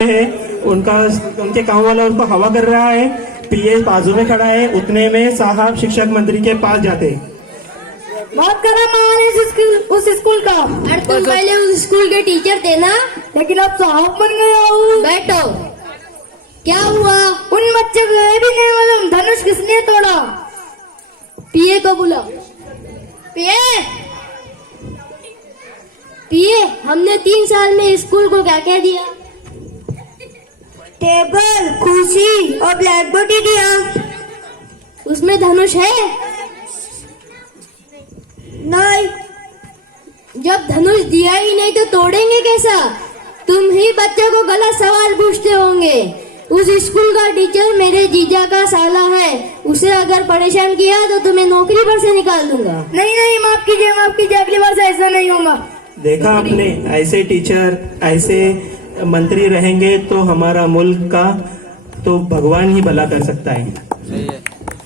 है उनका, उनके काम वाला उसको हवा कर रहा है। पीए बाजू में खड़ा है। उतने में साहब शिक्षक मंत्री के पास जाते। बात करा हमारे उस स्कूल का। अरे तुम पहले उस स्कूल के टीचर थे ना। लेकिन अब साहब बन गया हूँ। बैठो। क्या हुआ? उन बच्चे को ये भी नहीं मालूम धनुष किसने तोड़ा। पीए को बुलाओ। पीए हमने 3 साल में स्कूल को क्या क्या दिया? टेबल, कुर्सी और ब्लैक बोर्ड ही दिया। उसमें धनुष है? नहीं। जब धनुष दिया ही नहीं तो तोड़ेंगे कैसा? तुम ही बच्चे को गलत सवाल पूछते होंगे। उस स्कूल का टीचर मेरे जीजा का साला है। उसे अगर परेशान किया तो तुम्हें नौकरी पर से निकाल दूंगा। नहीं माफ कीजिए अगली बार से ऐसा नहीं होगा। देखा आपने, ऐसे टीचर, ऐसे मंत्री रहेंगे तो हमारा मुल्क का तो भगवान ही भला कर सकता है।